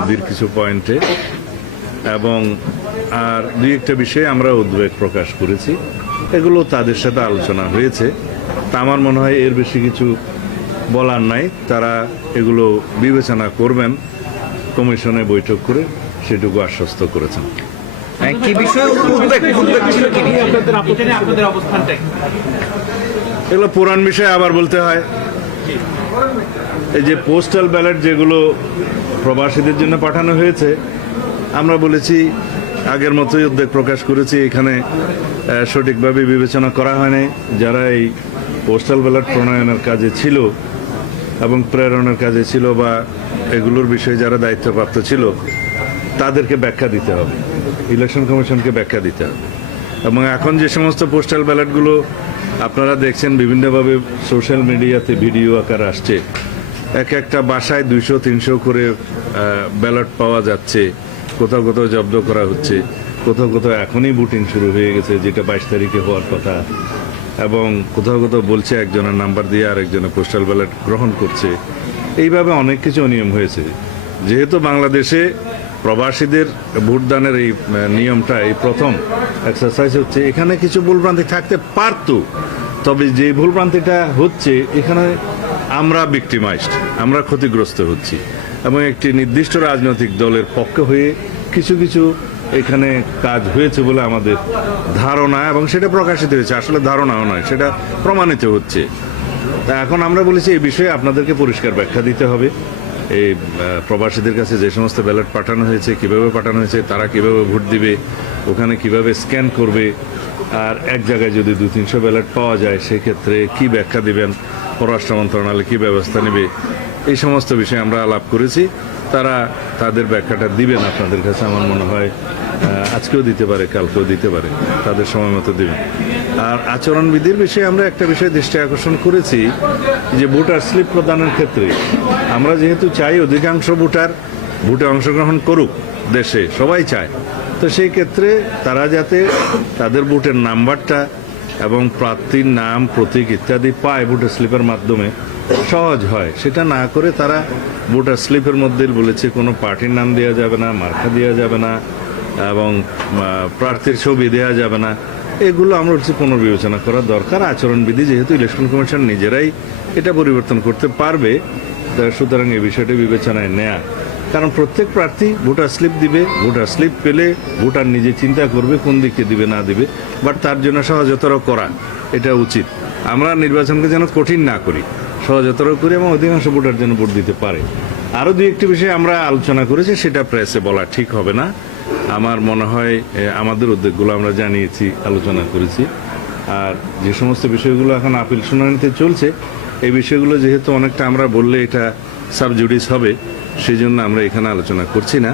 বিধির কিছু পয়েন্টে, এবং আর দুই একটা বিষয়ে আমরা উদ্বেগ প্রকাশ করেছি। এগুলো তাদের সাথে আলোচনা হয়েছে। তা আমার মনে হয় এর বেশি কিছু বলার নাই। তারা এগুলো বিবেচনা করবেন, কমিশনে বৈঠক করে সেটুকু আশ্বস্ত করেছেন। কি বিষয়ে উদ্বেগ ছিল কি নিয়ে? আপনাদের অবস্থানটা কি? এগুলো পুরান বিষয় আবার বলতে হয়। এই যে পোস্টাল ব্যালট যেগুলো প্রবাসীদের জন্য পাঠানো হয়েছে, আমরা বলেছি আগের মতোই উদ্বেগ প্রকাশ করেছি। এখানে সঠিকভাবে বিবেচনা করা হয়নি। যারা এই পোস্টাল ব্যালট প্রণয়নের কাজে ছিল এবং প্রেরণের কাজে ছিল বা এগুলোর বিষয়ে যারা দায়িত্বপ্রাপ্ত ছিল, তাদেরকে ব্যাখ্যা দিতে হবে, ইলেকশন কমিশনকে ব্যাখ্যা দিতে হবে। এবং এখন যে সমস্ত পোস্টাল ব্যালটগুলো আপনারা দেখছেন বিভিন্নভাবে সোশ্যাল মিডিয়াতে ভিডিও আকার আসছে, এক একটা বাসায় 200-300 করে ব্যালট পাওয়া যাচ্ছে, কোথাও কোথাও জব্দ করা হচ্ছে, কোথাও কোথাও এখনই বুটিং শুরু হয়ে গেছে, যেটা 22 তারিখে হওয়ার কথা, এবং কোথাও কোথাও বলছে একজনের নাম্বার দিয়ে আরেকজনের পোস্টাল ব্যালট গ্রহণ করছে। এইভাবে অনেক কিছু অনিয়ম হয়েছে। যেহেতু বাংলাদেশে প্রবাসীদের ভোটদানের এই নিয়মটা এই প্রথম এক্সারসাইজ হচ্ছে, এখানে কিছু ভুলভ্রান্তি থাকতে পারত, তবে যে ভুলভ্রান্তিটা হচ্ছে এখানে আমরা ভিক্টিমাইজড, আমরা ক্ষতিগ্রস্ত হচ্ছি, এবং একটি নির্দিষ্ট রাজনৈতিক দলের পক্ষে হয়ে কিছু কিছু এখানে কাজ হয়েছে বলে আমাদের ধারণা, এবং সেটা প্রকাশিত হয়েছে। আসলে ধারণাও নয়, সেটা প্রমাণিত হচ্ছে। তা এখন আমরা বলেছি এই বিষয়ে আপনাদেরকে পরিষ্কার ব্যাখ্যা দিতে হবে। এই প্রবাসীদের কাছে যে সমস্ত ব্যালট পাঠানো হয়েছে, কিভাবে পাঠানো হয়েছে, তারা কিভাবে ভোট দিবে, ওখানে কিভাবে স্ক্যান করবে, আর এক জায়গায় যদি 200-300 ব্যালট পাওয়া যায় সেক্ষেত্রে কি ব্যাখ্যা দিবেন, পররাষ্ট্র মন্ত্রণালয় কী ব্যবস্থা নেবে, এই সমস্ত বিষয়ে আমরা আলাপ করেছি। তারা তাদের ব্যাখ্যাটা দিবেন আপনাদের কাছে। আমার মনে হয় আজকেও দিতে পারে, কালকেও দিতে পারে, তাদের সময় মতো দিবেন। আর আচরণবিধির বিষয়ে আমরা একটা বিষয় দৃষ্টি আকর্ষণ করেছি, যে ভোটার স্লিপ প্রদানের ক্ষেত্রে আমরা যেহেতু চাই অধিকাংশ ভোটার ভোটে অংশগ্রহণ করুক, দেশে সবাই চায়, তো সেই ক্ষেত্রে তারা যাতে তাদের ভোটের নাম্বারটা এবং প্রার্থীর নাম, প্রতীক ইত্যাদি পায় ভোটার স্লিপের মাধ্যমে, সহজ হয়। সেটা না করে তারা ভোটার স্লিপের মধ্যে বলেছে কোনো পার্টির নাম দেওয়া যাবে না, মার্কা দেওয়া যাবে না, এবং প্রার্থীর ছবি দেওয়া যাবে না। এগুলো আমরা হচ্ছে পুনর্বিবেচনা করা দরকার। আচরণবিধি যেহেতু ইলেকশন কমিশন নিজেরাই এটা পরিবর্তন করতে পারবে, সুতরাং এই বিষয়টি বিবেচনায় নেয়া। কারণ প্রত্যেক প্রার্থী ভোটার স্লিপ দিবে, ভোটার স্লিপ পেলে ভোটার নিজে চিন্তা করবে কোন দিকে দিবে না দিবে, বাট তার জন্য সহজতর করা এটা উচিত। আমরা নির্বাচনকে যেন কঠিন না করি, সহজতর করি, এবং অধিকাংশ ভোটার যেন ভোট দিতে পারে। আরও দুই একটি বিষয় আমরা আলোচনা করেছি, সেটা প্রেসে বলা ঠিক হবে না। আমার মনে হয় আমাদের উদ্যোগগুলো আমরা জানিয়েছি, আলোচনা করেছি। আর যে সমস্ত বিষয়গুলো এখন আপিল শুনানিতে চলছে, এই বিষয়গুলো যেহেতু অনেকটা আমরা বললে এটা সাবজুডিস হবে, সেই জন্য আমরা এখানে আলোচনা করছি না।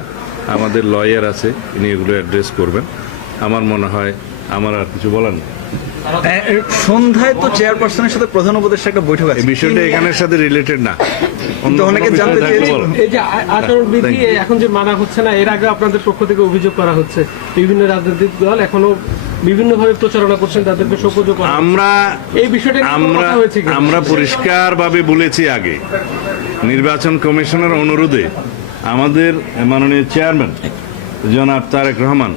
আমাদের লয়ার আছে, ইনি এগুলো অ্যাড্রেস করবেন। আমার মনে হয় আমার আর কিছু বলার নেই। সন্ধ্যায় তো চেয়ারপারসনের সাথে প্রধান উপদেষ্টা একটা বৈঠক আছে, এই বিষয়টা এখানের সাথে রিলেটেড না। অনেকে জানতে চেয়েছে এই যে আচরণবিধি এখন যে মানা হচ্ছে না, এর আগে আপনাদের পক্ষ থেকে অভিযোগ করা হচ্ছে বিভিন্ন রাজনৈতিক দল এখনো বিভিন্নভাবে প্রচারণা করছেন, তাদেরকে শোকজ করা। আমরা এই বিষয়টা আমরা পরিষ্কারভাবে বলেছি আগে, নির্বাচন কমিশনের অনুরোধে আমাদের মাননীয় চেয়ারম্যান জনাব তারেক রহমান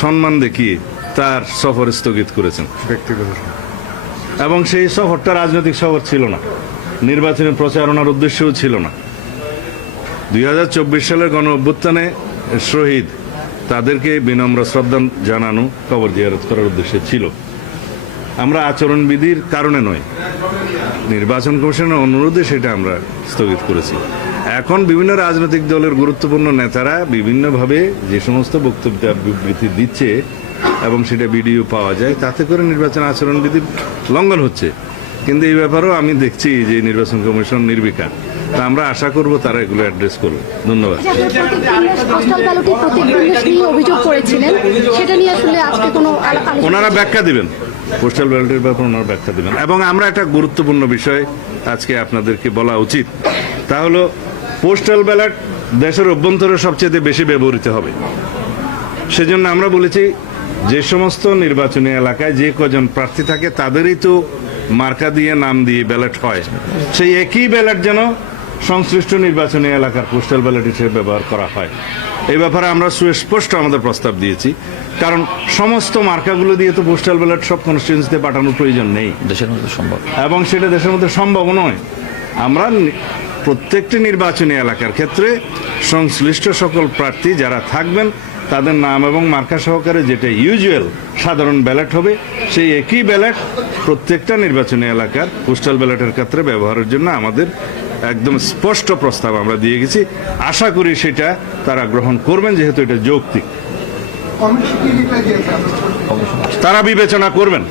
সম্মান দেখিয়ে তার সফর স্থগিত করেছেন ব্যক্তিগত, এবং সেই সফরটা রাজনৈতিক সফর ছিল না, নির্বাচনী প্রচারণার উদ্দেশ্যও ছিল না। 2024 সালের গণ অভ্যুত্থানে শহীদ তাদেরকে বিনম্র শ্রদ্ধা জানানো, কবর জিয়ারত করার উদ্দেশ্যে ছিল। আমরা আচরণবিধির কারণে নয়, নির্বাচন কমিশনের অনুরোধে সেটা আমরা স্থগিত করেছি। এখন বিভিন্ন রাজনৈতিক দলের গুরুত্বপূর্ণ নেতারা বিভিন্নভাবে যে সমস্ত বক্তব্য বিবৃতি দিচ্ছে এবং সেটা ভিডিও পাওয়া যায়, তাতে করে নির্বাচন আচরণবিধি লঙ্ঘন হচ্ছে। কিন্তু এই ব্যাপারেও আমি দেখছি যে নির্বাচন কমিশন নির্বিকার। তা আমরা আশা করব তারা এগুলো অ্যাড্রেস করবে। ধন্যবাদ। ওনারা ব্যাখ্যা দিবেন, পোস্টাল ব্যালটের ব্যাপারে ওনারা ব্যাখ্যা দিবেন। এবং আমরা একটা গুরুত্বপূর্ণ বিষয় আজকে আপনাদেরকে বলা উচিত, তা হলো পোস্টাল ব্যালট দেশের অভ্যন্তরে সবচেয়ে বেশি ব্যবহৃত হবে। সেজন্য আমরা বলেছি যে সমস্ত নির্বাচনী এলাকায় যে কজন প্রার্থী থাকে তাদেরই তো মার্কা দিয়ে নাম দিয়ে ব্যালট হয়, সেই একই ব্যালট যেন সংশ্লিষ্ট নির্বাচনী এলাকার পোস্টাল ব্যালট হিসেবে ব্যবহার করা হয়। এই ব্যাপারে আমরা সুস্পষ্ট আমাদের প্রস্তাব দিয়েছি, কারণ সমস্ত মার্কাগুলো দিয়ে তো পোস্টাল ব্যালট সব কনস্টিটিউয়েন্সিতে পাঠানোর প্রয়োজন নেই দেশের মধ্যে সম্ভব। এবং সেটা দেশের মধ্যে সম্ভব নয়। আমরা প্রত্যেকটি নির্বাচনী এলাকার ক্ষেত্রে সংশ্লিষ্ট সকল প্রার্থী যারা থাকবেন তাদের নাম এবং মার্কা সহকারে যেটা ইউজুয়াল সাধারণ ব্যালট হবে, সেই একই ব্যালট প্রত্যেকটা নির্বাচনী এলাকার পোস্টাল ব্যালটের ক্ষেত্রে ব্যবহারের জন্য আমাদের একদম স্পষ্ট প্রস্তাব আমরা দিয়ে গেছি। আশা করি সেটা তারা গ্রহণ করবেন, যেহেতু এটা যৌক্তিক। তারা বিবেচনা করবেন।